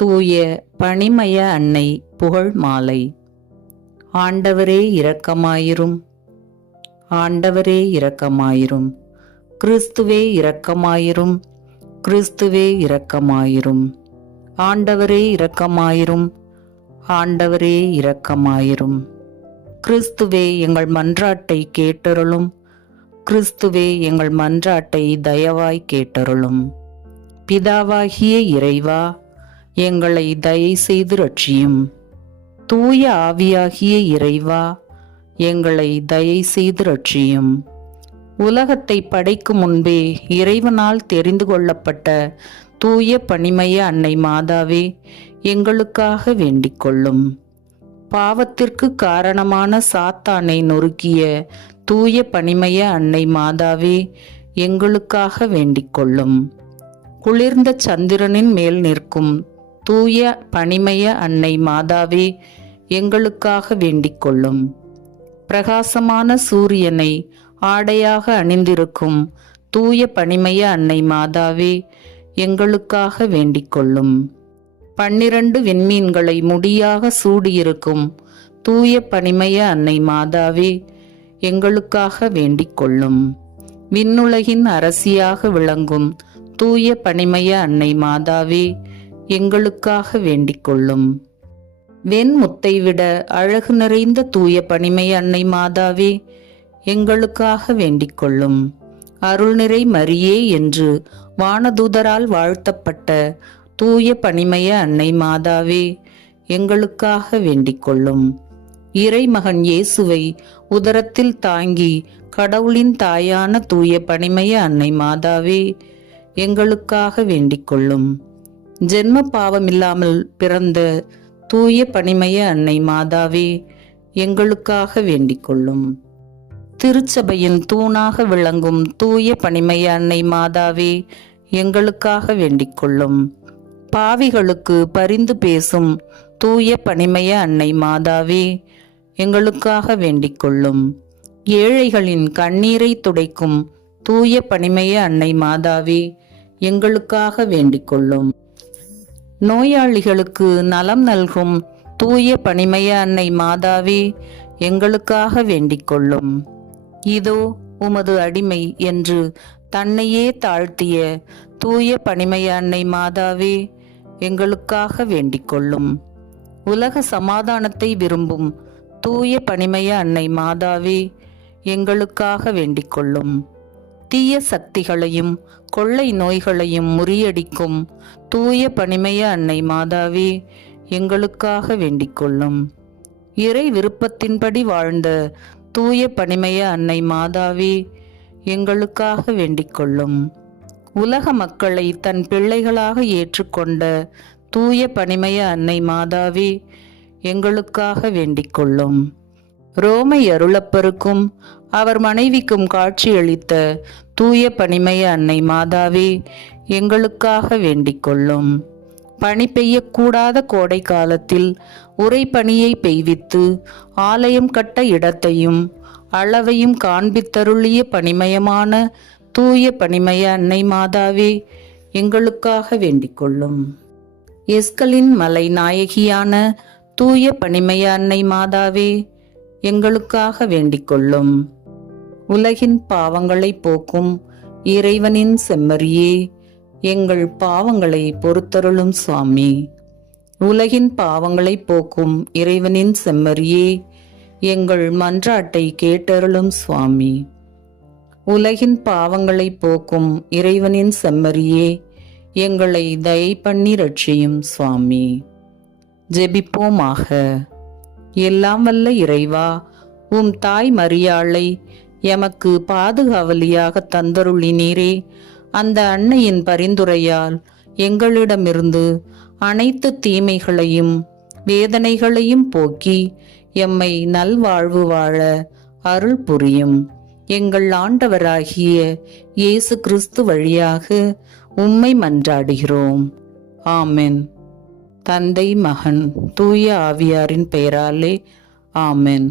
தூய பனிமய அன்னை புகழ் மாலை. ஆண்டவரே இரக்கமாயிரும், ஆண்டவரே இரக்கமாயிரும், கிறிஸ்துவே இரக்கமாயிரும், கிறிஸ்துவே இரக்கமாயிரும், ஆண்டவரே இரக்கமாயிரும், ஆண்டவரே இரக்கமாயிரும். கிறிஸ்துவே எங்கள் மன்றாட்டை கேட்டருளும், கிறிஸ்துவே எங்கள் மன்றாட்டை தயவாய் கேட்டருளும். பிதாவாகிய இறைவா, எங்களை தயை செய்து ரட்சியும். தூய ஆவியாகிய இறைவா, எங்களை தயை செய்து ரட்சியும். உலகத்தை படைக்கும் முன்பே இறைவனால் தெரிந்து கொள்ளப்பட்ட தூய பனிமய அன்னை மாதாவே, எங்களுக்காக வேண்டிக் கொள்ளும். பாவத்திற்கு காரணமான சாத்தானை நொறுக்கிய தூய பனிமய அன்னை மாதாவே, எங்களுக்காக வேண்டிக் கொள்ளும். குளிர்ந்த சந்திரனின் மேல் நிற்கும் தூய பனிமய அன்னை மாதாவே, எங்களுக்காக வேண்டிக் கொள்ளும். பிரகாசமான சூரியனை ஆடையாக அணிந்திருக்கும் தூய பனிமய அன்னை மாதாவே, எங்களுக்காக வேண்டிக் கொள்ளும். 12 விண்மீன்களை முடியாக சூடியிருக்கும் தூய பனிமய அன்னை மாதாவே, எங்களுக்காக வேண்டிக் கொள்ளும். விண்ணுலகின் அரசியாக விளங்கும் தூய பனிமய அன்னை மாதாவே, எங்களுக்காக வேண்டிக் கொள்ளும். வெண்முத்தை விட அழகு நிறைந்த தூய பனிமய அன்னை மாதாவே, எங்களுக்காக வேண்டிக் கொள்ளும். அருள்நிறை மரியே என்று வானதூதரால் வாழ்த்தப்பட்ட தூய பனிமய அன்னை மாதாவே, எங்களுக்காக வேண்டிக் கொள்ளும். இறைமகன் இயேசுவை உதரத்தில் தாங்கி கடவுளின் தாயான தூய பனிமய அன்னை மாதாவே, எங்களுக்காக வேண்டிக் கொள்ளும். ஜென்ம பாவமில்லாமல் பிறந்த தூய பனிமய அன்னை மாதாவே, எங்களுக்காக வேண்டிக் கொள்ளும். திருச்சபையின் தூணாக விளங்கும் தூய பனிமய அன்னை மாதாவே, எங்களுக்காக வேண்டிக் கொள்ளும். பாவிகளுக்கு பரிந்து பேசும் தூய பனிமய அன்னை மாதாவே, எங்களுக்காக வேண்டிக் கொள்ளும். ஏழைகளின் கண்ணீரை துடைக்கும் தூய பனிமய அன்னை மாதாவே, எங்களுக்காக வேண்டிக் கொள்ளும். நோயாளிகளுக்கு நலம் நல்கும் தூய பனிமய அன்னை மாதாவே, எங்களுக்காக வேண்டிக் கொள்ளும். இதோ உமது அடிமை என்று தன்னையே தாழ்த்திய தூய பனிமய அன்னை மாதாவே, எங்களுக்காக வேண்டிக் கொள்ளும். உலக சமாதானத்தை விரும்பும் தூய பனிமய அன்னை மாதாவே, எங்களுக்காக வேண்டிக் கொள்ளும். தீய சக்திகளையும் கொள்ளை நோய்களையும் முறியடிக்கும் தூய பனிமய அன்னை மாதாவே, எங்களுக்காக வேண்டிக் கொள்ளும். இறை விருப்பத்தின்படி வாழ்ந்த தூய பனிமய அன்னை மாதாவே, எங்களுக்காக வேண்டிக் கொள்ளும். உலக மக்களை தன் பிள்ளைகளாக ஏற்றுக்கொண்ட தூய பனிமய அன்னை மாதாவே, எங்களுக்காக வேண்டிக் கொள்ளும். ரோமை அருளப்பருக்கும் அவர் மனைவிக்கும் காட்சியளித்த தூய பனிமய அன்னை மாதாவே, எங்களுக்காக வேண்டிக் கொள்ளும். பனி பெய்யக்கூடாத கோடை காலத்தில் உறை பனியை பெய்வித்து ஆலயம் கட்ட இடத்தையும் அளவையும் காண்பித்தருளிய பனிமயமான தூய பனிமய அன்னை மாதாவே, எங்களுக்காக வேண்டிக் கொள்ளும். எஸ்கலின் மலை நாயகியான தூய பனிமய அன்னை மாதாவே, எங்களுக்காக வேண்டிக் கொள்ளும். உலகின் பாவங்களை போக்கும் இறைவனின் செம்மறியே, எங்கள் பாவங்களை பொறுத்தருளும் சுவாமி. உலகின் பாவங்களை போக்கும் இறைவனின் செம்மறியே, எங்கள் மன்றாட்டை கேட்டருளும் சுவாமி. உலகின் பாவங்களை போக்கும் இறைவனின் செம்மறியே, எங்களை தயை பண்ணி ரட்சியும் சுவாமி. ஜெபிப்போமாக. எல்லாம் வல்ல இறைவா, உம் தாய் மரியாளை எமக்கு பாதுகாவலியாக தந்தருளினீரே. அந்த அன்னையின் பரிந்துரையால் எங்களிடமிருந்து அனைத்து தீமைகளையும் வேதனைகளையும் போக்கி எம்மை நல்வாழ்வு வாழ அருள் புரியும். எங்கள் ஆண்டவராகிய இயேசு கிறிஸ்து வழியாக உம்மை மன்றாடுகிறோம். ஆமென். தந்தை, மகன், தூய ஆவியாரின் பெயராலே ஆமென்.